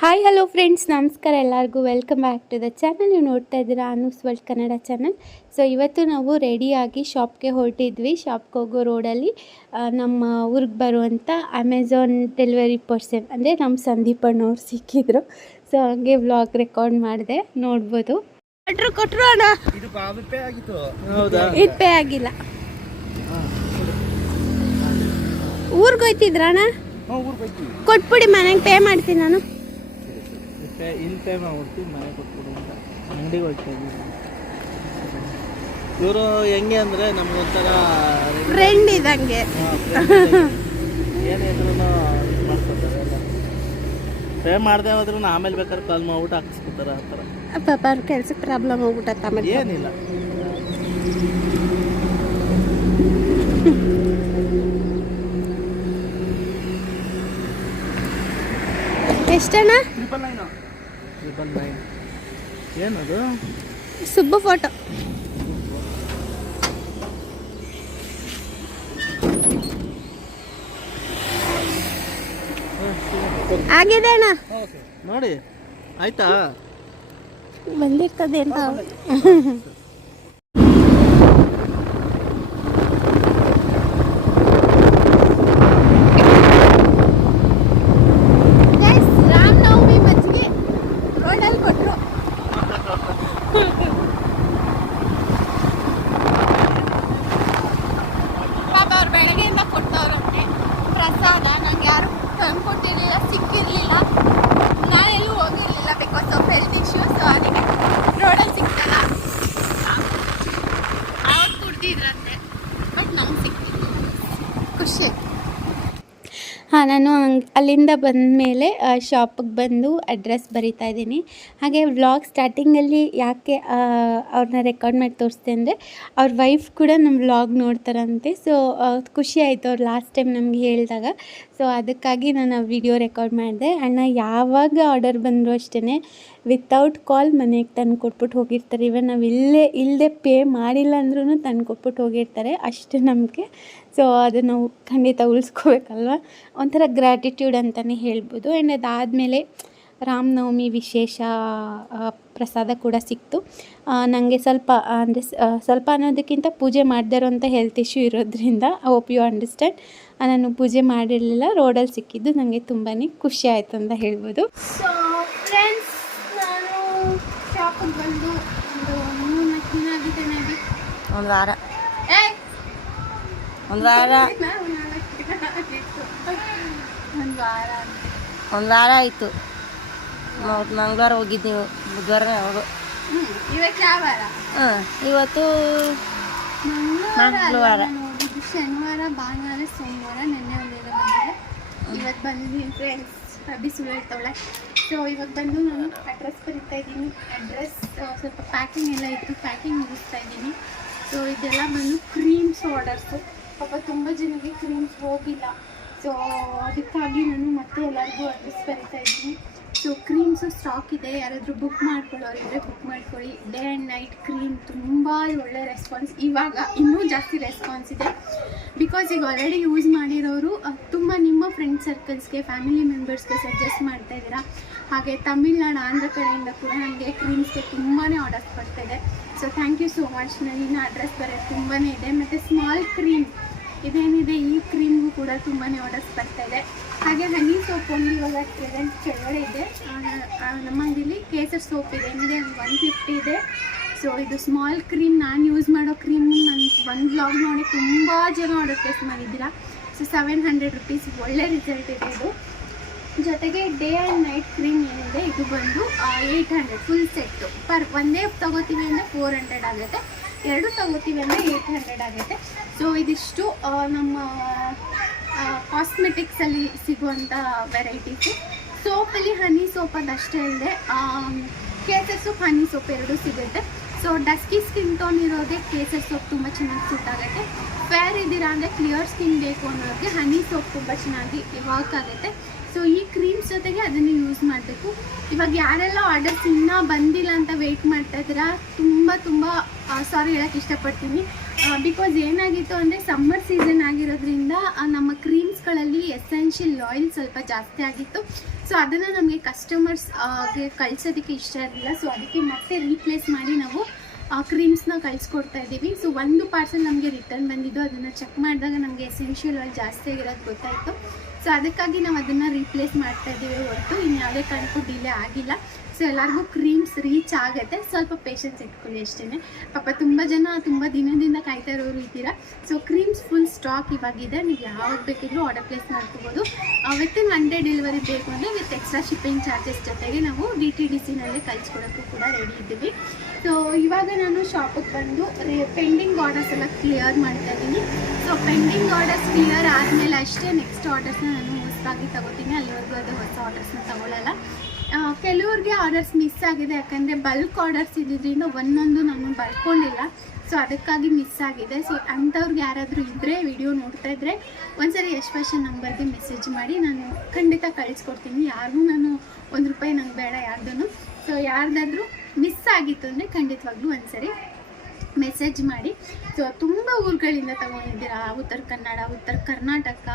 Hi hello friends ನಮಸ್ಕಾರ ಎಲ್ಲರಿಗೂ. Welcome back to the channel ನೀವು ನೋಡ್ತಾ ಇದ್ದೀರಾ Anu's world Kannada channel so ಇವತ್ತು ನಾವು ರೆಡಿಯಾಗಿ ಶಾಪ್ಗೆ ಹೊರಟಿದ್ವಿ. ಶಾಪ್ಗೆ ಹೋಗೋ ರೋಡಲ್ಲಿ ನಮ್ಮ ಊರಿಗೆ ಬರುವಂಥ ಅಮೆಝಾನ್ ಡೆಲಿವರಿ ಪರ್ಸನ್ ಅಂದರೆ ನಮ್ಮ ಸಂದೀಪ್ ಅಣ್ಣವ್ರು ಸಿಕ್ಕಿದ್ರು. ಸೊ ಹಂಗೆ ವ್ಲಾಗ್ ರೆಕಾರ್ಡ್ ಮಾಡಿದೆ. ನೋಡ್ಬೋದು. ಕೊಟ್ರು ಕೊಟ್ಟರು ಅಣ್ಣ. ಇದು ಪೇ ಆಗಿಲ್ಲ. ಊರಿಗೆ ಕೊಟ್ಬಿಡಿ ಮನೆಗೆ ಪೇ ಮಾಡ್ತೀನಿ ನಾನು. ಪೇ ಇಲ್ಲಿ ಪೇ ಮಾಡ್ಬಿಡ್ತೀವಿ ಮನೆ ಕೊಟ್ಬಿಡು ಅಂತ ಅಂಗಡಿಗೆ ಹೋಗ್ತಾ ಇದ್ದೀವಿ ಇವರು ಹೆಂಗೆ ಅಂದರೆ ನಮ್ಗೊಂಥರ ಫ್ರೆಂಡ್ ಇದ್ದಂಗೆ. ಏನಿದ್ರು ಮಾಡ್ಕೊತಾರೆ ಎಲ್ಲ. ಪೇ ಮಾಡದೆ ಹೋದ್ರೂ ಆಮೇಲೆ ಬೇಕಾದ್ರೆ ಕಾಲ್ ಮಾಡ್ಬಿಟ್ಟು ಹಾಕಿಸ್ಕೊತಾರೆ ಆ ಥರ. ಪಾಪ ಅವ್ರ ಕೆಲ್ಸಕ್ಕೆ ಪ್ರಾಬ್ಲಮ್ ಹೋಗ್ಬಿಟ್ಟತ್ತ ಆಮೇಲೆ ಏನಿಲ್ಲ. ಎಷ್ಟಣ್ಣ? ಟ್ರಿಪಲ್ ನೈನ್ ಏನದು? ಸುಬ್ಬು ಫೋಟೋ. ಆಗಿದೆ ಅಣ್ಣ. ನೋಡಿ ಆಯ್ತಾ? ಬಂದಿರ್ತದೆ ಅಂತ ರಾಮನವಮಿ ಮಜ್ಜಿಗೆ ರೋಡಲ್ಲಿ ಕೊಟ್ಟರು ಪಾಪ ಅವ್ರು ಬೆಳಗ್ಗೆಯಿಂದ ಕೊಟ್ಟವ್ರಂತೆ ಪ್ರಸಾದ ನಂಗೆ ಯಾರು ತಂದು ಕೊಟ್ಟಿರಲಿಲ್ಲ ಸಿಕ್ಕಿರಲಿಲ್ಲ ನಾನೆಲ್ಲೂ ಹೋಗಿರಲಿಲ್ಲ ಬಿಕಾಸ್ ಆಫ್ ಹೆಲ್ತ್ ಇಶ್ಯೂಸ್ ಅದಕ್ಕೆ ರೋಡಲ್ಲಿ ಸಿಗ್ತಲ್ಲ ಅವ್ರು ಕುಡ್ದಿದ್ರಂತೆ ಬಟ್ ನಮ್ಗೆ ಸಿಕ್ತಿತ್ತು ಖುಷಿ ಹಾಂ, ನಾನು ಅಲ್ಲಿಂದ ಬಂದ ಮೇಲೆ ಶಾಪಿಗೆ ಬಂದು ಅಡ್ರೆಸ್ ಬರಿತಾ ಇದ್ದೀನಿ. ಹಾಗೆ ವ್ಲಾಗ್ ಸ್ಟಾರ್ಟಿಂಗಲ್ಲಿ ಯಾಕೆ ಅವ್ರನ್ನ ರೆಕಾರ್ಡ್ ಮಾಡಿ ತೋರಿಸ್ದೆ ಅಂದರೆ, ಅವ್ರ ವೈಫ್ ಕೂಡ ನಮ್ಮ ವ್ಲಾಗ್ ನೋಡ್ತಾರಂತೆ. ಸೊ ಖುಷಿ ಆಯಿತು ಅವ್ರು ಲಾಸ್ಟ್ ಟೈಮ್ ನಮಗೆ ಹೇಳಿದಾಗ. ಸೊ ಅದಕ್ಕಾಗಿ ನಾನು ಆ ವಿಡಿಯೋ ರೆಕಾರ್ಡ್ ಮಾಡಿದೆ. ಅಣ್ಣ ಯಾವಾಗ ಆರ್ಡರ್ ಬಂದರೂ ಅಷ್ಟೇ ವಿತೌಟ್ ಕಾಲ್ ಮನೆಗೆ ತಂದು ಕೊಟ್ಬಿಟ್ಟು ಹೋಗಿರ್ತಾರೆ. ಇವನ್ ನಾವು ಇಲ್ಲೇ ಇಲ್ಲದೆ ಪೇ ಮಾಡಿಲ್ಲ ಅಂದ್ರೂ ತಂದು ಕೊಟ್ಬಿಟ್ಟು ಹೋಗಿರ್ತಾರೆ. ಅಷ್ಟು ನಂಬಿಕೆ ಸೊ ಅದನ್ನು ನಾವು ಖಂಡಿತ ಉಳಿಸ್ಕೋಬೇಕಲ್ವ? ಒಂಥರ ಗ್ರ್ಯಾಟಿಟ್ಯೂಡ್ ಅಂತಲೇ ಹೇಳ್ಬೋದು. ಆ್ಯಂಡ್ ಅದಾದಮೇಲೆ ರಾಮನವಮಿ ವಿಶೇಷ ಪ್ರಸಾದ ಕೂಡ ಸಿಕ್ತು. ನನಗೆ ಸ್ವಲ್ಪ ಅಂದರೆ ಸ್ವಲ್ಪ ಅನ್ನೋದಕ್ಕಿಂತ ಪೂಜೆ ಮಾಡದೇ ಅಂತ ಹೆಲ್ತ್ ಇಶ್ಯೂ ಇರೋದ್ರಿಂದ ಹೋಪ್ ಯು ಅಂಡರ್ಸ್ಟ್ಯಾಂಡ್ ನಾನು ಪೂಜೆ ಮಾಡಿರಲಿಲ್ಲ ರೋಡಲ್ಲಿ ಸಿಕ್ಕಿದ್ದು ನನಗೆ ತುಂಬಾ ಖುಷಿ ಆಯಿತು ಅಂತ ಹೇಳ್ಬೋದು. ಸೊ ಫ್ರೆಂಡ್ಸ್ ನಾನು ಶಾಪಿಗೆ ಬಂದು ಒಂದು ದಿನ ಆಗಿದೆ ಒಂದು ವಾರ. ಏಯ್! ಒಂದು ವಾರ ಒಂದು ವಾರ ಆಯಿತು. ನಾವು ಮಂಗಳವಾರ ಹೋಗಿದ್ದು ನೀವು, ಬುಧವಾರನೇ ಯಾವ ಹಾಂ ಇವತ್ತು ಮಂಗಳವಾರ. ಶನಿವಾರ ಭಾನುವಾರ ಸೋಮವಾರ ನೆನ್ನೆ ಒಂದೇ ಬಂದಿದೆ ಇವತ್ತು ಬಂದಿದ್ದೀನಿ ಫ್ರೆಂಡ್ಸ್ ಅಭಿ ಸುಳ್ಳು ಇರ್ತಾವಳೆ ಸೊ ಇವಾಗ ಬಂದು ನಾನು ಅಡ್ರೆಸ್ ಬರಿತಾ ಇದ್ದೀನಿ. ಅಡ್ರೆಸ್ ಸ್ವಲ್ಪ ಪ್ಯಾಕಿಂಗ್ ಎಲ್ಲ ಇತ್ತು. ಪ್ಯಾಕಿಂಗ್ ಮುಗಿಸ್ತಾ ಇದ್ದೀನಿ. ಸೊ ಇದೆಲ್ಲ ಬಂದು ಕ್ರೀಮ್ಸ್ ಆರ್ಡರ್ಸು ಪಾಪ ತುಂಬ ಜನಕ್ಕೆ ಕ್ರೀಮ್ಸ್ ಹೋಗಿಲ್ಲ. ಸೊ ಅದಕ್ಕಾಗಿ ನಾನು ಮತ್ತೆ ಎಲ್ಲರಿಗೂ ಅಡ್ರೆಸ್ ಬರಿತಾ ಇದ್ದೀನಿ. ಸೊ ಕ್ರೀಮ್ಸು ಸ್ಟಾಕ್ ಇದೆ. ಯಾರಾದರೂ ಬುಕ್ ಮಾಡ್ಕೊಳ್ಳೋರಿದ್ರೆ ಬುಕ್ ಮಾಡ್ಕೊಳ್ಳಿ. ಡೇ ಆ್ಯಂಡ್ ನೈಟ್ ಕ್ರೀಮ್ ತುಂಬ ಒಳ್ಳೆ ರೆಸ್ಪಾನ್ಸ್ ಇವಾಗ ಇನ್ನೂ ಜಾಸ್ತಿ ರೆಸ್ಪಾನ್ಸ್ ಇದೆ. ಬಿಕಾಸ್ ಈಗ ಆಲ್ರೆಡಿ ಯೂಸ್ ಮಾಡಿರೋರು ತುಂಬ ನಿಮ್ಮ ಫ್ರೆಂಡ್ ಸರ್ಕಲ್ಸ್ಗೆ ಫ್ಯಾಮಿಲಿ ಮೆಂಬರ್ಸ್ಗೆ ಸಜೆಸ್ಟ್ ಮಾಡ್ತಾ ಇದ್ದೀರಾ. ಹಾಗೆ ತಮಿಳ್ನಾಡು, ಆಂಧ್ರ ಕಡೆಯಿಂದ ಕೂಡ ನನಗೆ ಕ್ರೀಮ್ಸ್ಗೆ ತುಂಬಾ ಆರ್ಡರ್ಸ್ ಬರ್ತಾಯಿದೆ so thank you so much ನನ್ನ ಅಡ್ರೆಸ್ ಬರೋದು ತುಂಬಾ ಇದೆ. ಮತ್ತು ಸ್ಮಾಲ್ ಕ್ರೀಮ್ ಇದೇನಿದೆ? ಈ ಕ್ರೀಮ್ಗೂ ಕೂಡ ತುಂಬಾ ಆರ್ಡರ್ಸ್ ಬರ್ತಾ ಇದೆ. ಹಾಗೆ ಹನಿ ಸೋಪ್ ಒಂದು ಇವಾಗ ಪ್ರೆಸೆಂಟ್ ಕೆಳಗಡೆ ಇದೆ. ನಮ್ಮ ಅಂಗಡಿಲಿ ಕೇಸರ್ ಸೋಪ್ ಇದೆ. ಏನಿದೆ? ಒನ್ ಫಿಫ್ಟಿ ಇದೆ. ಸೊ ಇದು ಸ್ಮಾಲ್ ಕ್ರೀಮ್ ನಾನು ಯೂಸ್ ಮಾಡೋ ಕ್ರೀಮ್ ನನ್ನ ಒಂದು ಬ್ಲಾಗ್ ನೋಡಿ ತುಂಬ ಜನ ಆರ್ಡರ್ ಪ್ಲೇಸ್ ಮಾಡಿದ್ದೀರಾ. ಸೊ ಸೆವೆನ್ ಹಂಡ್ರೆಡ್ ರುಪೀಸ್ ಒಳ್ಳೆ ರಿಸಲ್ಟ್ ಇದೆ ಇದು. ಜೊತೆಗೆ ಡೇ ಆ್ಯಂಡ್ ನೈಟ್ ಕ್ರೀಮ್ ಏನಿದೆ, ಇದು ಬಂದು eight hundred full set per ಒಂದೇ ತಗೋತೀವಿ ಅಂದರೆ ಫೋರ್ ಹಂಡ್ರೆಡ್ ಆಗುತ್ತೆ. ಎರಡು ತಗೋತೀವಿ ಅಂದರೆ ಏಯ್ಟ್ ಹಂಡ್ರೆಡ್ ಆಗುತ್ತೆ. ಸೊ ಇದಿಷ್ಟು ನಮ್ಮ ಕಾಸ್ಮೆಟಿಕ್ಸಲ್ಲಿ ಸಿಗುವಂಥ ವೆರೈಟೀಸು ಸೋಪಲ್ಲಿ ಹನಿ ಸೋಪ್ ಅದಷ್ಟೇ ಅಲ್ಲದೆ ಕೇಸರ್ ಸೋಪ್ ಹನಿ ಸೋಪ್ ಎರಡೂ ಸಿಗುತ್ತೆ. ಸೊ ಡಸ್ಕಿ ಸ್ಕಿನ್ ಟೋನ್ ಇರೋದೇ ಕೇಸರ್ ಸೋಪ್ ತುಂಬ ಚೆನ್ನಾಗಿ ಸೂಟ್ ಆಗುತ್ತೆ. ಫೇರ್ ಇದ್ದೀರಾ ಅಂದರೆ ಕ್ಲಿಯರ್ ಸ್ಕಿನ್ ಬೇಕು ಅನ್ನೋರಿಗೆ ಹನಿ ಸೋಪ್ ತುಂಬ ಚೆನ್ನಾಗಿ ವರ್ಕ್ ಆಗುತ್ತೆ. ಸೊ ಈ ಕ್ರೀಮ್ಸ್ ಜೊತೆಗೆ ಅದನ್ನು ಯೂಸ್ ಮಾಡಬೇಕು. ಇವಾಗ ಯಾರೆಲ್ಲ ಆರ್ಡರ್ಸ್ ಇನ್ನೂ ಬಂದಿಲ್ಲ ಅಂತ ವೆಯ್ಟ್ ಮಾಡ್ತಾ ಇದ್ದೀರಾ, ತುಂಬ ತುಂಬ ಸಾರಿ ಹೇಳೋಕ್ಕೆ ಇಷ್ಟಪಡ್ತೀನಿ. ಬಿಕಾಸ್ ಏನಾಗಿತ್ತು ಅಂದರೆ ಸಮ್ಮರ್ ಸೀಸನ್ ಆಗಿರೋದ್ರಿಂದ ನಮ್ಮ ಕ್ರೀಮ್ಸ್ಗಳಲ್ಲಿ ಎಸೆನ್ಷಿಯಲ್ ಆಯಿಲ್ ಸ್ವಲ್ಪ ಜಾಸ್ತಿ ಆಗಿತ್ತು. ಸೊ ಅದನ್ನು ನಮಗೆ ಕಸ್ಟಮರ್ಸ್ ಕಳ್ಸೋದಕ್ಕೆ ಇಷ್ಟ ಇರಲಿಲ್ಲ. ಸೊ ಅದಕ್ಕೆ ಮತ್ತೆ ರೀಪ್ಲೇಸ್ ಮಾಡಿ ನಾವು, ಆ ಕ್ರೀಮ್ಸ್ನ ಕಳಿಸ್ಕೊಡ್ತಾ ಇದ್ದೀವಿ. ಸೊ ಒಂದು ಪಾರ್ಸಲ್ ನಮಗೆ ರಿಟರ್ನ್ ಬಂದಿದ್ದು. ಅದನ್ನು ಚೆಕ್ ಮಾಡಿದಾಗ ನಮಗೆ ಎಸೆನ್ಷಿಯಲ್ ಆಯಿಲ್ ಜಾಸ್ತಿ ಆಗಿರೋದು ಗೊತ್ತಾಯಿತು. ಸೊ ಅದಕ್ಕಾಗಿ ನಾವು ಅದನ್ನು ರೀಪ್ಲೇಸ್ ಮಾಡ್ತಾ ಇದ್ದೀವಿ ಹೊರತು. ಇನ್ನು ಯಾವುದೇ ಕಾರಣಕ್ಕೂ ಡಿಲೇ ಆಗಿಲ್ಲ. ಸೊ ಎಲ್ಲರಿಗೂ ಕ್ರೀಮ್ಸ್ ರೀಚ್ ಆಗುತ್ತೆ. ಸ್ವಲ್ಪ ಪೇಷನ್ಸ್ ಇಟ್ಕೊಳ್ಳಿ ಅಷ್ಟೇ ಪಾಪ ತುಂಬ ಜನ ತುಂಬ ದಿನದಿಂದ ಕಾಯ್ತಾ ಇರೋರು ಇದ್ದೀರಾ? ಸೊ ಕ್ರೀಮ್ಸ್ ಫುಲ್ ಸ್ಟಾಕ್ ಇವಾಗಿದೆ. ನೀವು ಯಾವಾಗ ಬೇಕಿದ್ರೂ ಆರ್ಡರ್ ಪ್ಲೇಸ್ ಮಾಡ್ಕೋಬೋದು. ವಿತಿನ್ ಒನ್ ಡೇ ಡೆಲಿವರಿ ಬೇಕು ಅಂದರೆ ವಿತ್ ಎಕ್ಸ್ಟ್ರಾ ಶಿಪ್ಪಿಂಗ್ ಚಾರ್ಜಸ್ ಜೊತೆಗೆ ನಾವು ಡಿ ಟಿ ಡಿ ಸಿನಲ್ಲೇ ಕಳಿಸ್ಕೊಡೋಕ್ಕೂ ಕೂಡ ರೆಡಿ ಇದ್ದೀವಿ. ಇವಾಗ ನಾನು ಶಾಪಿಗೆ ಬಂದು ಪೆಂಡಿಂಗ್ ಆರ್ಡರ್ಸ್ ಎಲ್ಲ ಕ್ಲಿಯರ್ ಮಾಡ್ತಾ ಇದ್ದೀನಿ ಸೊ ಪೆಂಡಿಂಗ್ ಆರ್ಡರ್ಸ್ ಕ್ಲಿಯರ್ ಆದಮೇಲೆ ಅಷ್ಟೇ ನೆಕ್ಸ್ಟ್ ಆರ್ಡರ್ಸ್ನ ನಾನು ಹೊಸದಾಗಿ ತಗೋತೀನಿ. ಅಲ್ಲಿವರೆಗೂ ಅದು ಹೊಸ ಆರ್ಡರ್ಸ್ನ ತಗೊಳ್ಳಲ್ಲ ಕೆಲವ್ರಿಗೆ ಆರ್ಡರ್ಸ್ ಮಿಸ್ ಆಗಿದೆ. ಯಾಕಂದರೆ ಬಲ್ಕ್ ಆರ್ಡರ್ಸ್ ಇದ್ದಿದ್ದರಿಂದ ಒಂದೊಂದು ನಾನು ಬರ್ಕೊಂಡಿಲ್ಲ. ಸೊ ಅದಕ್ಕಾಗಿ ಮಿಸ್ ಆಗಿದೆ. ಸೊ ಅಂಥವ್ರಿಗೆ ಯಾರಾದರೂ ಇದ್ದರೆ ವಿಡಿಯೋ ನೋಡ್ತಾ ಇದ್ದರೆ ಒಂದ್ಸರಿ ಯಶ್ ಫ್ಯಾಷನ್ ನಂಬರ್ಗೆ ಮೆಸೇಜ್ ಮಾಡಿ ನಾನು ಖಂಡಿತ ಕಳಿಸ್ಕೊಡ್ತೀನಿ. ಯಾರಿಗೂ ನಾನು ಒಂದು ರೂಪಾಯಿ ನಂಗೆ ಬೇಡ ಯಾರ್ದೂ ಸೊ ಯಾರ್ದಾದ್ರೂ ಮಿಸ್ ಆಗಿತ್ತು ಅಂದರೆ ಖಂಡಿತವಾಗ್ಲೂ ಒಂದ್ಸರಿ ಮೆಸೇಜ್ ಮಾಡಿ. ಸೊ ತುಂಬ ಊರುಗಳಿಂದ ತಗೊಂಡಿದ್ದೀರಾ? ಉತ್ತರ ಕನ್ನಡ, ಉತ್ತರ ಕರ್ನಾಟಕ,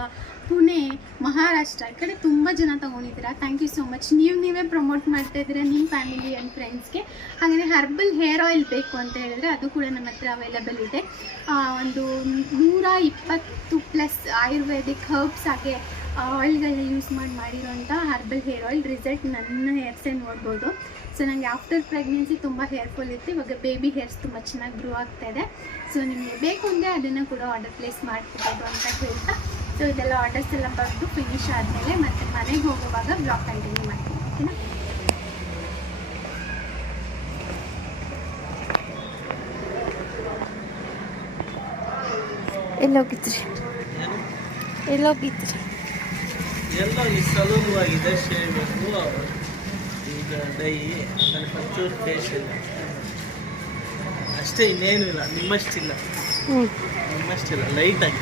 ಪುಣೆ, ಮಹಾರಾಷ್ಟ್ರ, ಈ ಕಡೆ ತುಂಬ ಜನ ತೊಗೊಂಡಿದ್ದೀರಾ? ಥ್ಯಾಂಕ್ ಯು ಸೊ ಮಚ್ ನೀವು ನೀವೇ ಪ್ರಮೋಟ್ ಮಾಡ್ತಾ ಇದ್ದೀರಾ ನಿಮ್ಮ ಫ್ಯಾಮಿಲಿ ಆ್ಯಂಡ್ ಫ್ರೆಂಡ್ಸ್ಗೆ ಹಾಗೆಯೇ ಹರ್ಬಲ್ ಹೇರ್ ಆಯಿಲ್ ಬೇಕು ಅಂತ ಹೇಳಿದ್ರೆ ಅದು ಕೂಡ ನಮ್ಮ ಹತ್ರ ಅವೈಲೇಬಲ್ ಇದೆ. ಒಂದು ನೂರ ಇಪ್ಪತ್ತು ಪ್ಲಸ್ ಆಯುರ್ವೇದಿಕ್ ಹರ್ಬ್ಸ್ ಹಾಗೆ ಆಯಿಲ್ಗಳನ್ನ ಯೂಸ್ ಮಾಡಿ ಮಾಡಿರೋಂಥ ಹರ್ಬಲ್ ಹೇರ್ ಆಯಿಲ್ ರಿಸಲ್ಟ್ ನನ್ನ ಹೇರ್ಸೇ ನೋಡ್ಬೋದು. ಸೊ ನನಗೆ ಆಫ್ಟರ್ ಪ್ರೆಗ್ನೆನ್ಸಿ ತುಂಬ ಹೇರ್ಫುಲ್ ಇತ್ತು, ಇವಾಗ ಬೇಬಿ ಹೇರ್ಸ್ ತುಂಬ ಚೆನ್ನಾಗಿ ಗ್ರೋ ಆಗ್ತಾ ಇದೆ. ಸೊ ನಿಮಗೆ ಬೇಕು ಅಂದರೆ ಅದನ್ನು ಕೂಡ ಆರ್ಡರ್ ಪ್ಲೇಸ್ ಮಾಡ್ಕೊಬೋದು ಅಂತ ಹೇಳ್ತಾ, ಸೊ ಇದೆಲ್ಲ ಆರ್ಡರ್ಸ್ ಎಲ್ಲ ಬರೆದು ಫಿನಿಶ್ ಆದಮೇಲೆ ಮತ್ತೆ ಮನೆಗೆ ಹೋಗುವಾಗ ಬ್ಲಾಕ್ ಕಂಟಿನ್ಯೂ ಮಾಡ್ತೀನಿ, ಓಕೆನಾ? ಎಲ್ಲೋಗಿದ್ರಿ? ಎಲ್ಲೋಗಿದ್ರಿ? ಎಲ್ಲ ಆಗಿದೆ ಶೇವಿಂಗು ಈಗ ಡೈ ಆಮೇಲೆ ಒಂಚೂರು ಫೇಶಿಯಲ್ ಅಷ್ಟೇ ಇನ್ನೇನು ಇಲ್ಲ ನಿಮ್ಮಷ್ಟಿಲ್ಲ. ನಿಮ್ಮಷ್ಟಿಲ್ಲ ಲೈಟಾಗಿ.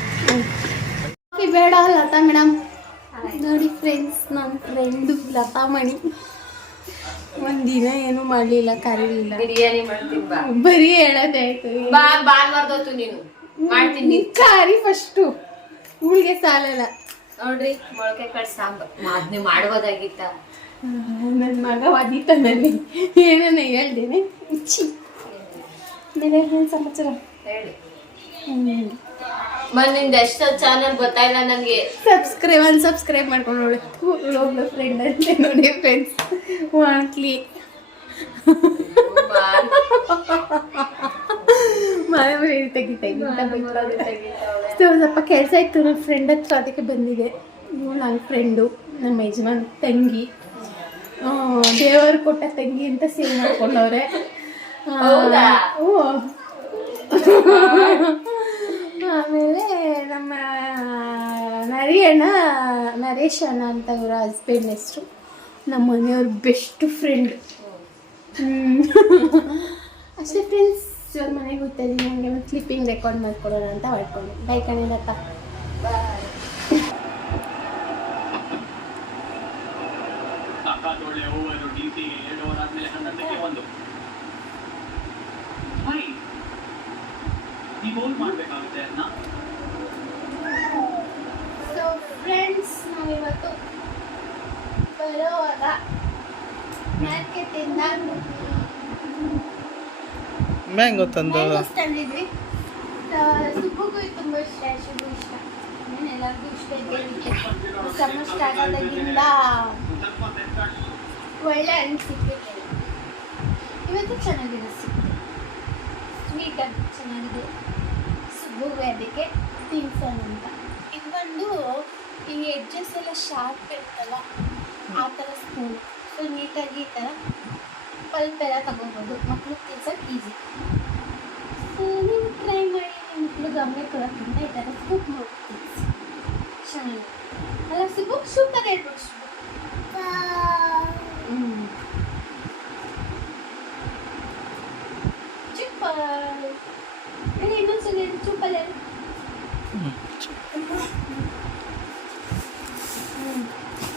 ಕಾಫಿ ಬೇಡ ಲತಾ ಮೇಡಮ್ ನೋಡಿ ಫ್ರೆಂಡ್ಸ್ ನನ್ನ ಫ್ರೆಂಡು ಲತಾ ಮಣಿ. ಒಂದಿನ ಏನು ಮಾಡಲಿಲ್ಲ ಕರೀಲಿಲ್ಲ. ಬಿರಿಯಾನಿ ಮಾಡ್ತೀನಿ ಬಾ. ಬರೀ ಹೇಳೋದೇ ಆಯ್ತು. ಬಾ ಬಾಲ್ವಾರ್ದೋತು ನೀನು. ಮಾಡ್ತೀನಿ. ಖಾರಿ ಕಾರಿ ಫಸ್ಟು ಹುಳಿಗೆ ಸಾಲಲ್ಲ. ನೋಡ್ರಿ ಮೊಳಕೆ ಕಾಳು ಸಾಂಬಾರ್ ನೀವು ಮಾಡ್ಬೋದಾಗಿತ್ತ. ನನ್ನ ಮಗ ನನಗೆ ಏನನ್ನ ಹೇಳ್ದೇನೆ ಛೀ. ಮೇಲೆ ಏನು ಸಮಾಚಾರ? ಹೇಳಿ. ಮನ್ನಿಂದ ಎಷ್ಟೋ ಚಾನಲ್ ಗೊತ್ತಾಯಿಲ್ಲ ನನಗೆ. ಸಬ್ಸ್ಕ್ರೈಬ್ ಒಂದು ಸಬ್ಸ್ಕ್ರೈಬ್ ಮಾಡ್ಕೊಂಡು ಒಳ್ಳೆ ಫ್ರೆಂಡ್ ಅಂತ ನೋಡಿ ಫ್ರೆಂಡ್ಸ್ ವಾಂಟ್ಲಿ ಮನೆ ಮನೆ ತೆಗಿ ತೆಗಿ ಅಂತ ಬೈತಾರೆ. ಸೊ ಸ್ವಲ್ಪ ಕೆಲಸ ಇತ್ತು ನನ್ನ ಫ್ರೆಂಡ್ ಹತ್ರ ಅದಕ್ಕೆ ಬಂದಿದೆ. ಇವಳು ನನ್ನ ಫ್ರೆಂಡು ನಮ್ಮ ಯಜಮಾನ್ ತಂಗಿ. ದೇವರು ಕೊಟ್ಟ ತಂಗಿ ಅಂತ ಸೇವ್ ಮಾಡ್ಕೊಂಡವ್ರೆ. ಆಮೇಲೆ ನಮ್ಮ ನರಿಯಣ್ಣ ನರೇಶ್ ಅಣ್ಣ ಅಂತ ಇವರ ಹಸ್ಬೆಂಡ್ ಹೆಸರು. ನಮ್ಮ ಮನೆಯವ್ರ ಬೆಸ್ಟ್ ಫ್ರೆಂಡ್ ಅಷ್ಟೇ ಫ್ರೆಂಡ್ಸ್ ಇವ್ರ ಮನೆಗೆ ಹೋಗ್ತಾ ಇದ್ದೀನಿ ನನಗೆ ಒಂದು ಕ್ಲಿಪ್ಪಿಂಗ್ ರೆಕಾರ್ಡ್ ಮಾಡ್ಕೊಡೋಣ ಅಂತ ಹೊಡ್ಕೊಂಡು ಬೈ ಕಣಿದತ್ತ ಒಳ್ಳೆ ಓವರು ಡಿ ಸಿ ಎರಡು ಓವರ್ ಆದ್ಮೇಲೆ ಹನ್ನೊಂದಕ್ಕೆ ಒಂದು ಬೈ ನೀವು ಬೌಲ್ ಮಾಡ್ಬೇಕಾಗುತ್ತೆ ಅದನ್ನ ಸೊ ಫ್ರೆಂಡ್ಸ್ ನಾವಿವತ್ತು ಬರೋವಾಗ ಮಾರ್ಕೆಟಿಂದ ಮ್ಯಾಂಗೋ ತಂದು. ತಂದಿದ್ವಿ. ತುಂಬ ಇಷ್ಟ ಎಲ್ಲರಿಗೂ ಇಷ್ಟ ಒಳ್ಳೆ ಇವತ್ತು ಚೆನ್ನಾಗಿದೆ ಸ್ವೀಟ್ ಚೆನ್ನಾಗಿದೆ. ಸುಬ್ಬುಗೆ ಅದಕ್ಕೆ ತಿನ್ಸೋಣ ಅಂತ. ಇದು ಬಂದು ಈ ಎಡ್ಜಸ್ ಎಲ್ಲ ಶಾರ್ಪ್ ಇರ್ತಲ್ಲ ಆ ಥರ ಸ್ಪೂನ್ ಸೊ ನೀಟಾಗಿ ಈ ಥರ ಪಲ್ಪ್ ಎಲ್ಲ ತಗೋಬೋದು ಮಕ್ಕಳು ತಿನ್ಸೋಕೆ ಈಸಿ ಸೊ ನೀವು ಟ್ರೈ ಮಾಡಿ ನಿಮ್ಮ ಮಕ್ಕಳು ಗಮನ ಕೊಡೋಕ್ಕಿಂತ ಈ ಥರ ಸ್ಕೂಪ್ ಮಾಡ್ತೀನಿ ಚೆನ್ನಾಗಿ ಅಲ್ಲ ಸುಬ್ಬು ಸೂಪರ್ ಹೇಳ್ಬೇಕು ಸುಬ್ಬು ಹ್ಮ್. ಚುಪ್ಪಲ್ ಹೇಳಿ ಇನ್ನೊಂದ್ಸಲ ಹೇಳಿ ಚುಪ್ಪಲ್ ಹೇಳಿ ಹ್ಮ್.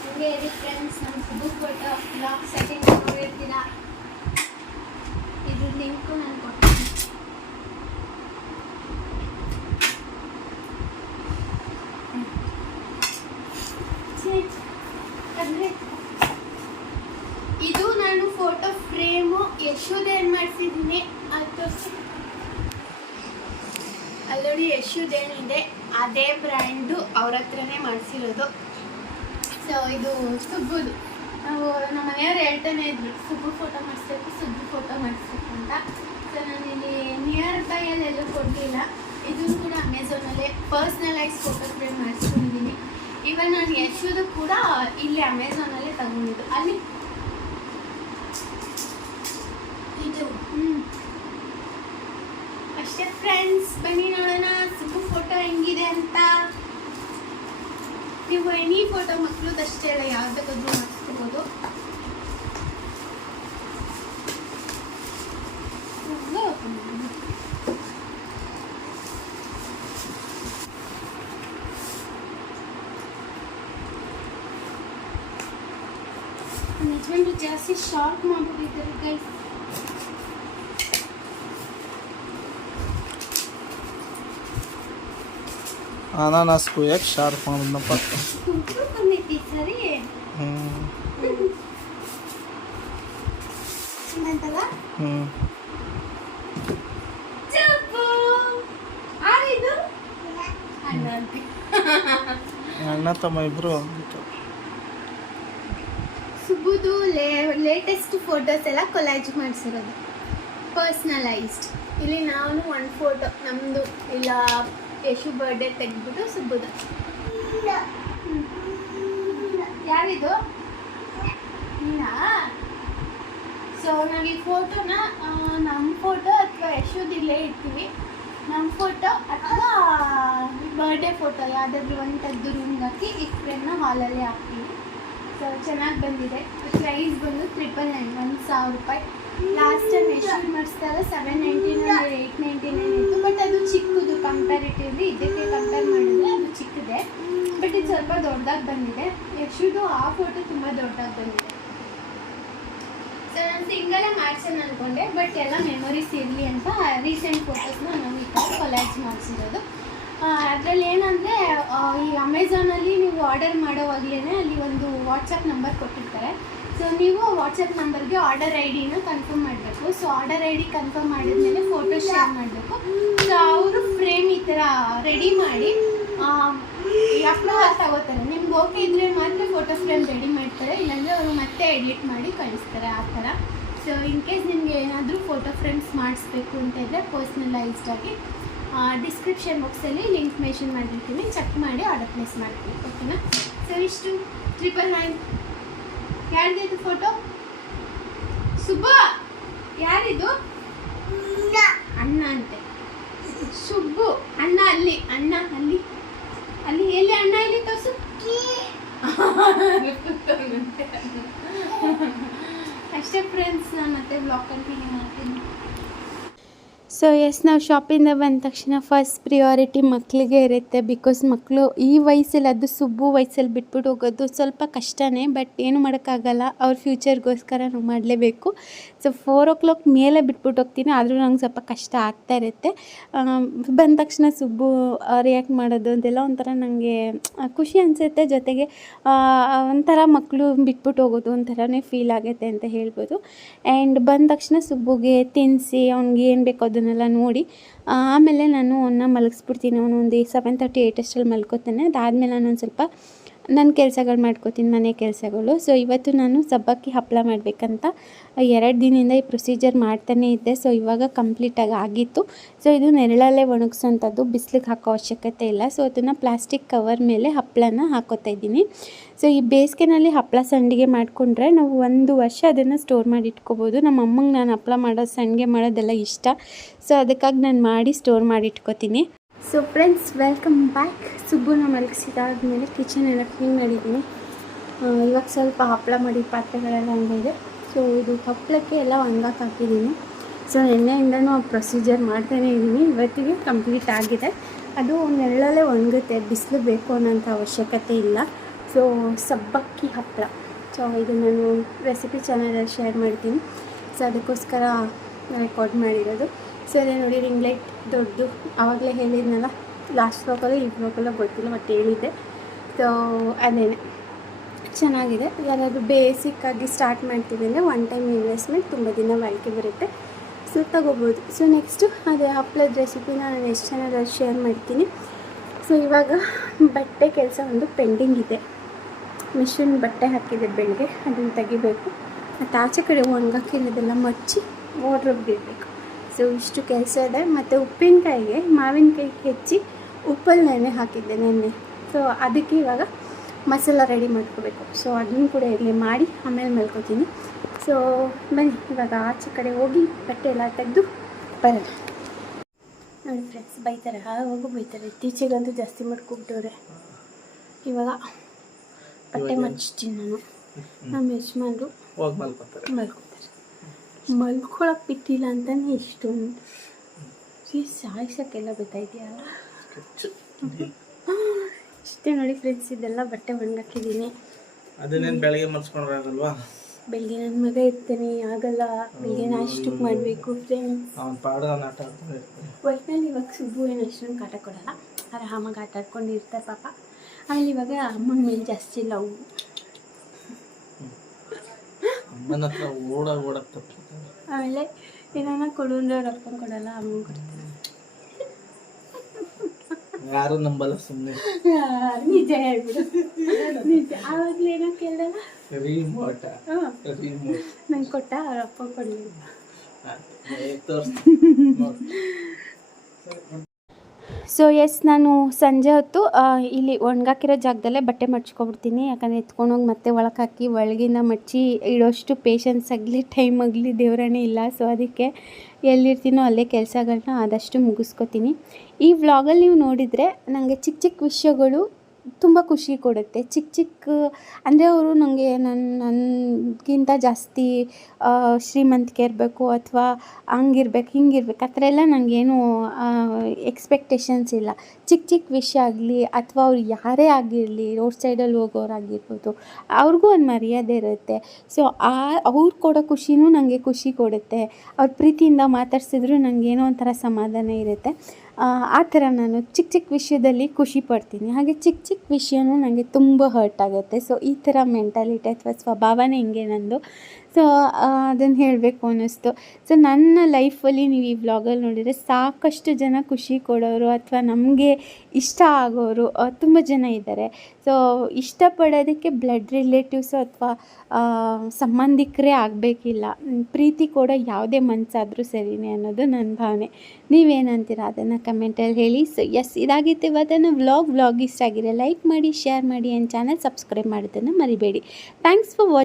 ಹಿಂಗೆ ಹೇಳಿ ಫ್ರೆಂಡ್ಸ್ ನಮ್ಮ ಸುಬ್ಬು ಕೊಟ್ಟು ಬ್ಲಾಗ್ ಸೆಟ್ಟಿಂಗ್ ನೋಡಿರ್ತೀರಾ ಇದ್ರ ಲಿಂಕು ನಾನು ಕೊಡ್ತೀನಿ ತೋರಿಸಿ ಅಂದರೆ ಇದು ನಾನು ಫೋಟೋ ಫ್ರೇಮು ಯಶೋದೇನ್ ಮಾಡಿಸಿದ್ದೀನಿ ಅದು ತೋರಿಸಿ ಅಲ್ಲೋಡಿ ಯಶುದೇನಿದೆ ಅದೇ ಬ್ರ್ಯಾಂಡು ಅವ್ರ ಹತ್ರನೇ ಮಾಡಿಸಿರೋದು. ಸೊ ಇದು ಸುಬ್ಬುದು. ನಾವು ನಮ್ಮ ಮನೆಯವ್ರು ಹೇಳ್ತಾನೆ ಇದ್ರು ಸುಬ್ಬು ಫೋಟೋ ಮಾಡಿಸ್ಬೇಕು ಸುಬ್ಬು ಫೋಟೋ ಮಾಡಿಸ್ಬೇಕು ಅಂತ. ಸೊ ನಾನು ಇಲ್ಲಿ ನಿಯರ್ ಬೈಯಲ್ಲಿ ಎಲ್ಲೂ ಕೊಡಲಿಲ್ಲ. ಇದನ್ನು ಕೂಡ ಅಮೆಝಾನಲ್ಲೇ ಪರ್ಸ್ನಲೈಸ್ ಫೋಟೋ ಫ್ರೇಮ್ ಮಾಡಿಸ್ಕೊಂಡಿದ್ದೀನಿ. ಇವನ್ ನಾನು ಯಶುದು ಕೂಡ ಇಲ್ಲಿ ಅಮೆಝಾನಲ್ಲೇ ತಗೊಂಡಿದ್ದು. ಅಲ್ಲಿ? ಇದು? ಹ್ಞೂ ಅಷ್ಟೇ ಫ್ರೆಂಡ್ಸ್ ಬನ್ನಿ ನೋಡೋಣ. ಸುಬ್ಬು ಫೋಟೋ ಹೆಂಗಿದೆ ಅಂತ. ನೀವು ಎನಿ ಫೋಟೋ ಮಕ್ಕಳದಷ್ಟೇ ಅಲ್ಲ ಯಾವ್ದಾದ್ರು ಮಾಡಿಸ್ಕೋಬೋದು. ನಿಜವಾಗ್ಲೂ ಜಾಸ್ತಿ ಶಾರ್ಪ್ ಮಾಡ್ಬಿಟ್ಟಿದ್ದಾರೆ ಗೈಸ್ ಅನಾನಸ್ ಕುಯ್ಯಕ್ಕೆ ಶಾರ್ಪ್ ಮಾಡಿದ್ನಪ್ಪ ಅಣ್ಣ ತಮ್ಮ ಇಬ್ರು ಸುಬುದು ಲೇಟೆಸ್ಟ್ ಫೋಟೋಸ್ ಎಲ್ಲ ಕೊಲಾಜ್ ಮಾಡಿಸಿರೋದು. ಪರ್ಸ್ನಲೈಸ್ಡ್ ಇಲ್ಲಿ ನಾನು ಒಂದು ಫೋಟೋ ನಮ್ಮದು ಇಲ್ಲ ಯಶು ಬರ್ಡೇ ತೆಗೆದ್ಬಿಟ್ಟು ಸುಬ್ಬುದ. ಯಾರಿದು? ಸೊ ನಾವು ಈ ಫೋಟೋನ ನಮ್ಮ ಫೋಟೋ ಅಥವಾ ಯಶುದ್ ಇಲ್ಲೇ ಇರ್ತೀವಿ ನಮ್ಮ ಫೋಟೋ ಅಥವಾ ಬರ್ಡೇ ಫೋಟೋ ಯಾವುದಾದ್ರೂ ಒಂದು ತೆಗೆದು ರೂಮ್ಗೆ ಹಾಕಿ ಈ ಫ್ರೆಂಡ್ನ ಹಾಲಲ್ಲಿ ಹಾಕ್ತೀವಿ ಸೊ ಚೆನ್ನಾಗಿ ಬಂದಿದೆ. ಪ್ರೈಸ್ ಬಂದು ಟ್ರಿಪಲ್ ನೈನ್ ಒಂದು ಸಾವಿರ ರೂಪಾಯಿ. ಲಾಸ್ಟ್ ಟೈಮ್ ಎಷ್ಟು ಮಾಡಿಸ್ತಾರೆ seven ninety nine eight ninety nine ಇತ್ತು. ಬಟ್ ಅದು ಚಿಕ್ಕದು ಕಂಪ್ಯಾರಿಟಿವ್ಲಿ ಇದಕ್ಕೆ ಕಂಪೇರ್ ಮಾಡಿದ್ರೆ ಅದು ಚಿಕ್ಕದೆ. ಬಟ್ ಇದು ಸ್ವಲ್ಪ ದೊಡ್ಡದಾಗಿ ಬಂದಿದೆ. ಯಶುದು ಆ ಫೋಟೋ ತುಂಬ ದೊಡ್ಡದಾಗಿ ಬಂದಿದೆ. ಸೊ ನಾನು ಸಿಂಗಲೇ ಮಾಡ್ಸೋಣ ಅಂದ್ಕೊಂಡೆ ಬಟ್ ಎಲ್ಲ ಮೆಮೊರೀಸ್ ಇರಲಿ ಅಂತ ರೀಸೆಂಟ್ ಫೋಟೋಸ್ನ ನಾನು ಈ ಥರ ಕೊಲಾಜ್ ಮಾಡಿಸಿರೋದು ಅದರಲ್ಲಿ ಏನಂದರೆ ಈ ಅಮೆಝಾನಲ್ಲಿ ನೀವು ಆರ್ಡರ್ ಮಾಡೋವಾಗಲೇ ಅಲ್ಲಿ ಒಂದು ವಾಟ್ಸಪ್ ನಂಬರ್ ಕೊಟ್ಟಿರ್ತಾರೆ. ಸೊ ನೀವು ವಾಟ್ಸಪ್ ನಂಬರ್ಗೆ ಆರ್ಡರ್ ಐ ಡಿನ ಕನ್ಫರ್ಮ್ ಮಾಡಬೇಕು. So order I D confirm ಮಾಡಿದ್ಮೇಲೆ ಫೋಟೋ ಶೇರ್ ಮಾಡಬೇಕು. ಸೊ ಅವರು ಫ್ರೇಮ್ ಈ ಥರ ರೆಡಿ ಮಾಡಿ ಅಪ್ರೂವಲ್ ತಗೋತಾರೆ. ನಿಮ್ಗೆ ಓಕೆ ಇದ್ರೆ ಮಾತ್ರ ಫೋಟೋ ಫ್ರೇಮ್ ರೆಡಿ ಮಾಡ್ತಾರೆ. ಇಲ್ಲಾಂದರೆ ಅವರು ಮತ್ತೆ ಎಡಿಟ್ ಮಾಡಿ ಕಳಿಸ್ತಾರೆ ಆ ಥರ ಸೊ ಇನ್ ಕೇಸ್ ನಿಮಗೆ ಏನಾದರೂ ಫೋಟೋ ಫ್ರೇಮ್ಸ್ ಮಾಡಿಸ್ಬೇಕು ಅಂತ ಇದ್ದರೆ ಪರ್ಸ್ನಲೈಸ್ಡ್ ಆಗಿ ಡಿಸ್ಕ್ರಿಪ್ಷನ್ ಬಾಕ್ಸಲ್ಲಿ ಲಿಂಕ್ ಮೆನ್ಷನ್ ಮಾಡಿರ್ತೀನಿ ಚೆಕ್ ಮಾಡಿ ಆರ್ಡರ್ ಪ್ಲೇಸ್ ಮಾಡ್ತೀನಿ. ಓಕೆನಾ ಸೊ ಇಷ್ಟು. ಟ್ರಿಪಲ್ ನೈನ್ ಯಾರ್ದಿದು ಫೋಟೋ ಸುಬ್ಬ ಯಾರಿದು? ಅಣ್ಣ. ಅಂತೆ. ಸುಬ್ಬು ಅಣ್ಣ ಅಲ್ಲಿ ಅಣ್ಣ ಅಲ್ಲಿ. ಅಲ್ಲಿ ಎಲ್ಲಿ ಅಣ್ಣ ಇಲ್ಲಿ ತೋರ್ಸು? ಅಷ್ಟೇ ಫ್ರೆಂಡ್ಸ್ ನಾನು ಮತ್ತೆ ಬ್ಲಾಕ್ ಕಂಟಿನ್ಯೂ ಮಾಡ್ತೀನಿ. ಸೊ ಎಸ್ ನಾವು ಶಾಪಿಂದ ಬಂದ ತಕ್ಷಣ ಫಸ್ಟ್ ಪ್ರಿಯಾರಿಟಿ ಮಕ್ಕಳಿಗೆ ಇರುತ್ತೆ ಬಿಕಾಸ್ ಮಕ್ಕಳು ಈ ವಯಸ್ಸಲ್ಲಿ ಅದು ಸುಬ್ಬು ವಯಸ್ಸಲ್ಲಿ ಬಿಟ್ಬಿಟ್ಟು ಹೋಗೋದು ಸ್ವಲ್ಪ ಕಷ್ಟನೇ ಬಟ್ ಏನು ಮಾಡೋಕ್ಕಾಗಲ್ಲ. ಅವ್ರ ಫ್ಯೂಚರ್ಗೋಸ್ಕರ ನಾವು ಮಾಡಲೇಬೇಕು. ಸೊ ಫೋರ್ ಓ ಕ್ಲಾಕ್ ಮೇಲೆ ಬಿಟ್ಬಿಟ್ಟು ಹೋಗ್ತೀನಿ. ಆದರೂ ನಂಗೆ ಸ್ವಲ್ಪ ಕಷ್ಟ ಆಗ್ತಾ ಇರುತ್ತೆ. ಬಂದ ತಕ್ಷಣ ಸುಬ್ಬು ರಿಯಾಕ್ಟ್ ಮಾಡೋದು ಅದೆಲ್ಲ ಒಂಥರ ನನಗೆ ಖುಷಿ ಅನಿಸುತ್ತೆ. ಜೊತೆಗೆ ಒಂಥರ ಮಕ್ಕಳು ಬಿಟ್ಬಿಟ್ಟು ಹೋಗೋದು ಒಂಥರನೇ ಫೀಲ್ ಆಗುತ್ತೆ ಅಂತ ಹೇಳ್ಬೋದು. ಆ್ಯಂಡ್ ಬಂದ ತಕ್ಷಣ ಸುಬ್ಬುಗೆ ತಿನ್ನಿಸಿ, ಅವ್ನಿಗೆ ಏನು ಬೇಕೋ ಅದನ್ನೆಲ್ಲ ನೋಡಿ ಆಮೇಲೆ ನಾನು ಅವನ್ನ ಮಲಗಿಸ್ಬಿಡ್ತೀನಿ. ಅವನು ಒಂದು ಸೆವೆನ್ ತರ್ಟಿ ಏಯ್ಟ್ ಅಷ್ಟರಲ್ಲಿ ಮಲ್ಕೋತಾನೆ. ಅದಾದಮೇಲೆ ನಾನು ಒಂದು ಸ್ವಲ್ಪ ನನ್ನ ಕೆಲಸಗಳು ಮಾಡ್ಕೋತೀನಿ, ಮನೆ ಕೆಲಸಗಳು. ಸೊ ಇವತ್ತು ನಾನು ಸಬ್ಬಕ್ಕಿ ಹಪ್ಪಳ ಮಾಡಬೇಕಂತ ಎರಡು ದಿನದಿಂದ ಈ ಪ್ರೊಸೀಜರ್ ಮಾಡ್ತಾನೇ ಇದ್ದೆ. ಸೊ ಇವಾಗ ಕಂಪ್ಲೀಟಾಗಿ ಆಗಿತ್ತು. ಸೊ ಇದು ನೆರಳಲ್ಲೇ ಒಣಗಿಸೋಂಥದ್ದು, ಬಿಸಿಲಿಗೆ ಹಾಕೋ ಅವಶ್ಯಕತೆ ಇಲ್ಲ. ಸೊ ಅದನ್ನು ಪ್ಲಾಸ್ಟಿಕ್ ಕವರ್ ಮೇಲೆ ಹಪ್ಪಳನ ಹಾಕೋತಾ ಇದ್ದೀನಿ. ಸೊ ಈ ಬೇಸಿಗೆನಲ್ಲಿ ಹಪ್ಪಳ ಸಂಡಿಗೆ ಮಾಡಿಕೊಂಡ್ರೆ ನಾವು ಒಂದು ವರ್ಷ ಅದನ್ನು ಸ್ಟೋರ್ ಮಾಡಿ ಇಟ್ಕೋಬೋದು. ನಮ್ಮ ಅಮ್ಮಂಗೆ ನಾನು ಹಪ್ಪಳ ಮಾಡೋದು ಸಂಡಿಗೆ ಮಾಡೋದೆಲ್ಲ ಇಷ್ಟ. ಸೊ ಅದಕ್ಕಾಗಿ ನಾನು ಮಾಡಿ ಸ್ಟೋರ್ ಮಾಡಿ ಇಟ್ಕೋತೀನಿ. ಸೊ ಫ್ರೆಂಡ್ಸ್ ವೆಲ್ಕಮ್ ಬ್ಯಾಕ್ ಸುಬ್ಬುನ ಮಲಗಿಸಿದಾದ್ಮೇಲೆ ಕಿಚನ್ ಎಲ್ಲ ಕ್ಲೀನ್ ಮಾಡಿದ್ದೀನಿ. ಇವಾಗ ಸ್ವಲ್ಪ ಹಪ್ಪಳ ಮಾಡಿ ಪಾತ್ರೆಗಳೆಲ್ಲ ಹಂಗಿದೆ ಸೊ ಇದು ಹಪ್ಪಳಕ್ಕೆ ಎಲ್ಲ ಒಣಗಾಕ್ ಹಾಕಿದ್ದೀನಿ. ಸೊ ನಿನ್ನೆಯಿಂದನೂ ಆ ಪ್ರೊಸೀಜರ್ ಮಾಡ್ತಾನೆ ಇದ್ದೀನಿ. ಇವತ್ತಿಗೆ ಕಂಪ್ಲೀಟ್ ಆಗಿದೆ. ಅದು ನೆರಳಲ್ಲೇ ಒಣಗುತ್ತೆ. ಬಿಸಿಲು ಬೇಕು ಅನ್ನೋಂಥ ಅವಶ್ಯಕತೆ ಇಲ್ಲ. ಸೊ ಸಬ್ಬಕ್ಕಿ ಹಪ್ಪಳ ಸೊ ಇದು ನಾನು ರೆಸಿಪಿ ಚಾನಲಲ್ಲಿ ಶೇರ್ ಮಾಡ್ತೀನಿ. ಸೊ ಅದಕ್ಕೋಸ್ಕರ ರೆಕಾರ್ಡ್ ಮಾಡಿರೋದು. ಸೊ ಅದೇ ನೋಡಿ ರಿಂಗ್ ಲೈಟ್ ದೊಡ್ಡದು ಆವಾಗಲೇ ಹೇಳಿದ್ನಲ್ಲ ಲಾಸ್ಟ್ ಬ್ಲಾಗಲ್ಲೂ ಈ ಬ್ಲಾಗಲ್ಲೂ ಗೊತ್ತಿಲ್ಲ ಮತ್ತು ಹೇಳಿದ್ದೆ. ಸೊ ಅದೇನೆ. ಚೆನ್ನಾಗಿದೆ. ಯಾರಾದರೂ ಬೇಸಿಕ್ಕಾಗಿ ಸ್ಟಾರ್ಟ್ ಮಾಡ್ತೀವಿ ಅಂದರೆ ಒನ್ ಟೈಮ್ ಇನ್ವೆಸ್ಟ್ಮೆಂಟ್ ತುಂಬ ದಿನ ಬಾಳಿಕೆ ಬರುತ್ತೆ. ಸೊ ತಗೋಬೋದು. ಸೊ ನೆಕ್ಸ್ಟು ಅದೇ ಹಪ್ಳದ ರೆಸಿಪಿನ ನಾನು ಎಷ್ಟು ಚಾನಲಲ್ಲಿ ಶೇರ್ ಮಾಡ್ತೀನಿ. ಸೊ ಇವಾಗ ಬಟ್ಟೆ ಕೆಲಸ ಒಂದು ಪೆಂಡಿಂಗ್ ಇದೆ. ಮಿಷಿನ್ ಬಟ್ಟೆ ಹಾಕಿದೆ ಬೆಳಗ್ಗೆ, ಅದನ್ನು ತೆಗಿಬೇಕು. ಮತ್ತು ಆಚೆ ಕಡೆ ಒಣಗಾಕಿರೋದೆಲ್ಲ ಮಚ್ಚಿ ವಾಡ್ರೋಬ್ಗೆ ಇಡಬೇಕು. ಸೊ ಇಷ್ಟು ಕೆಲಸ ಇದೆ. ಮತ್ತು ಉಪ್ಪಿನಕಾಯಿಗೆ ಮಾವಿನಕಾಯಿ ಹೆಚ್ಚಿ ಉಪ್ಪಲ್ಲಿ ನೆನೆ ಹಾಕಿದ್ದೆ ನೆನ್ನೆ. ಸೊ ಅದಕ್ಕೆ ಇವಾಗ ಮಸಾಲ ರೆಡಿ ಮಾಡ್ಕೋಬೇಕು. ಸೊ ಅದನ್ನು ಕೂಡ ಇಲ್ಲಿ ಮಾಡಿ ಆಮೇಲೆ ಮಲ್ಕೋತೀನಿ. ಸೊ ಬನ್ನಿ ಇವಾಗ ಆಚೆ ಕಡೆ ಹೋಗಿ ಬಟ್ಟೆ ಎಲ್ಲ ತೆಗೆದು ಬರೋಣ. ನೋಡಿ ಫ್ರೆಂಡ್ಸ್ ಬೈತಾರೆ. ಆವಾಗೂ ಬೈತಾರೆ. ಇತ್ತೀಚೆಗಂತೂ ಜಾಸ್ತಿ ಮಾಡ್ಕೊಬಿಟ್ಟವ್ರೆ ಇವಾಗ ಬಟ್ಟೆ ಮಚ್ತೀನಿ ನಾನು. ನಮ್ಮ ಯಜಮಾನರು ಮಲ್ಕೋ ಮಲ್ಕೋತಾರೆ. ಮಲ್ಕೊಳಕ್ಕೆ ಬಿಟ್ಟಿಲ್ಲ ಅಂತಾನೆ ಇಷ್ಟೊಂದು ಸಾಯ್ಸಕ್ಕೆಲ್ಲ ಗೊತ್ತಾಯ್ತೀಯಲ್ಲ ಇಷ್ಟೇ ನೋಡಿ ಫ್ರೆಂಡ್ಸ್ ಇದೆಲ್ಲ ಬಟ್ಟೆ ಒಣಗಾಕಿದ್ದೀನಿ. ಅದನ್ನೇನು ಬೆಳಗ್ಗೆ ಮರ್ಸ್ಕೊಂಡ್ರೆ ಆಗಲ್ವಾ? ಬೆಳಿಗ್ಗೆ ನನ್ನ ಮಗ ಇರ್ತಾನೆ ಆಗಲ್ಲ. ಬೆಳಿಗ್ಗೆ ನಾಷ್ಟಕ್ಕೆ ಮಾಡಬೇಕು ಫ್ರೆಂಡ್ಸ್ ಒಟ್ಟಿನಲ್ಲಿ ಇವಾಗ ಸುಬ್ಬು ಏನು ಅಷ್ಟೊಂದು ಕಾಟ ಕೊಡಲ್ಲ. ಆರಾಮಾಗಿ ಆಟ ಆಡ್ಕೊಂಡು ಇರ್ತಾರೆ ಪಾಪ. ಆಮೇಲೆ ಇವಾಗ ಅಮ್ಮನ ಮೇಲೆ ಜಾಸ್ತಿ ಲವ್. ಅಮ್ಮನ ಹತ್ರ ಓಡಾಗ ಓಡಕ್ ತಪ್ಪು ಆಮೇಲೆ ಏನಾನ ಕೊಡು ಅಂದ್ರೆ ಅವ್ರ ಅಪ್ಪನ ಕೊಡಲ್ಲ ಅಮ್ಮನ ಕೊಡ್ತಾರೆ ಯಾರು ನಂಬಲ್ಲ ಸುಮ್ಮನೆ ನಿಜ ಹೇಳ್ಬಿಡು. ನಿಜ. ಆವಾಗಲೇ ಏನೋ ಕೇಳಲ್ಲ ರಿಮೋಟ ರಿಮೋಟ್ ನಂಗೆ ಕೊಟ್ಟ ಅವ್ರ ಅಪ್ಪ ಕೊಡಲಿಲ್ಲ ಸೊ ಎಸ್ ನಾನು ಸಂಜೆ ಹೊತ್ತು ಇಲ್ಲಿ ಒಣಗಾಕಿರೋ ಜಾಗದಲ್ಲೇ ಬಟ್ಟೆ ಮಡ್ಚ್ಕೊಬಿಡ್ತೀನಿ. ಯಾಕಂದರೆ ಎತ್ಕೊಂಡೋಗಿ ಮತ್ತೆ ಒಳಗೆ ಹಾಕಿ ಒಳಗಿಂದ ಮಡ್ಚಿ ಇಡೋಷ್ಟು ಪೇಷನ್ಸ್ ಆಗಲಿ ಟೈಮ್ ಆಗಲಿ ದೇವರಣೆ ಇಲ್ಲ. ಸೊ ಅದಕ್ಕೆ ಎಲ್ಲಿರ್ತೀನೋ ಅಲ್ಲೇ ಕೆಲಸಗಳನ್ನ ಆದಷ್ಟು ಮುಗಿಸ್ಕೊತೀನಿ. ಈ ವ್ಲಾಗಲ್ಲಿ ನೀವು ನೋಡಿದರೆ ನನಗೆ ಚಿಕ್ಕ ಚಿಕ್ಕ ವಿಷಯಗಳು ತುಂಬ ಖುಷಿ ಕೊಡುತ್ತೆ. ಚಿಕ್ಕ ಚಿಕ್ಕ, ಅಂದರೆ ಅವರು ನನಗೆ ನನ್ನ ನನಗಿಂತ ಜಾಸ್ತಿ ಶ್ರೀಮಂತಿಕೆ ಇರಬೇಕು ಅಥವಾ ಹಂಗಿರ್ಬೇಕು, ಹಿಂಗಿರ್ಬೇಕು, ಆ ಥರ ಎಲ್ಲ ನನಗೇನು ಎಕ್ಸ್ಪೆಕ್ಟೇಷನ್ಸ್ ಇಲ್ಲ. ಚಿಕ್ಕ ಚಿಕ್ಕ ವಿಷಯ ಆಗಲಿ ಅಥವಾ ಅವ್ರು ಯಾರೇ ಆಗಿರಲಿ ರೋಡ್ ಸೈಡಲ್ಲಿ ಹೋಗೋರಾಗಿರ್ಬೋದು ಅವ್ರಿಗೂ ಒಂದು ಮರ್ಯಾದೆ ಇರುತ್ತೆ. ಸೊ ಆ, ಅವ್ರು ಕೊಡೋ ಖುಷಿನೂ ನನಗೆ ಖುಷಿ ಕೊಡುತ್ತೆ. ಅವ್ರ ಪ್ರೀತಿಯಿಂದ ಮಾತಾಡ್ಸಿದ್ರು ನನಗೇನೋ ಒಂಥರ ಸಮಾಧಾನ ಇರುತ್ತೆ. ಆ, ಥರ ನಾನು ಚಿಕ್ಕ ಚಿಕ್ಕ ವಿಷಯದಲ್ಲಿ ಖುಷಿ ಪಡ್ತೀನಿ. ಹಾಗೆ ಚಿಕ್ಕ ಚಿಕ್ಕ ವಿಷಯನೂ ನನಗೆ ತುಂಬ ಹರ್ಟ್ ಆಗುತ್ತೆ. ಸೊ ಈ ಥರ ಮೆಂಟಾಲಿಟಿ ಅಥವಾ ಸ್ವಭಾವನೇ ಹಿಂಗೆ ನಂದು ಸೊ ಅದನ್ನು ಹೇಳಬೇಕು ಅನ್ನಿಸ್ತು. ಸೊ ನನ್ನ ಲೈಫಲ್ಲಿ ನೀವು ಈ ವ್ಲಾಗಲ್ಲಿ ನೋಡಿದರೆ ಸಾಕಷ್ಟು ಜನ ಖುಷಿ ಕೊಡೋರು ಅಥವಾ ನಮಗೆ ಇಷ್ಟ ಆಗೋರು ತುಂಬ ಜನ ಇದ್ದಾರೆ. ಸೊ ಇಷ್ಟಪಡೋದಕ್ಕೆ ಬ್ಲಡ್ ರಿಲೇಟಿವ್ಸು ಅಥವಾ ಸಂಬಂಧಿಕರೇ ಆಗಬೇಕಿಲ್ಲ. ಪ್ರೀತಿ ಕೂಡ ಯಾವುದೇ ಮನಸ್ಸಾದರೂ ಸರಿನೇ ಅನ್ನೋದು ನನ್ನ ಭಾವನೆ. ನೀವೇನಂತೀರ ಅದನ್ನು ಕಮೆಂಟಲ್ಲಿ ಹೇಳಿ. ಸೊ ಎಸ್ ಇದಾಗಿತ್ತು ಇವತ್ತನ್ನು ವ್ಲಾಗ್. ವ್ಲಾಗ್ ಇಷ್ಟ ಆಗಿದೆ ಲೈಕ್ ಮಾಡಿ ಶೇರ್ ಮಾಡಿ ಆ್ಯಂಡ್ ಚಾನಲ್ ಸಬ್ಸ್ಕ್ರೈಬ್ ಮಾಡೋದನ್ನು ಮರಿಬೇಡಿ. Thanks for watch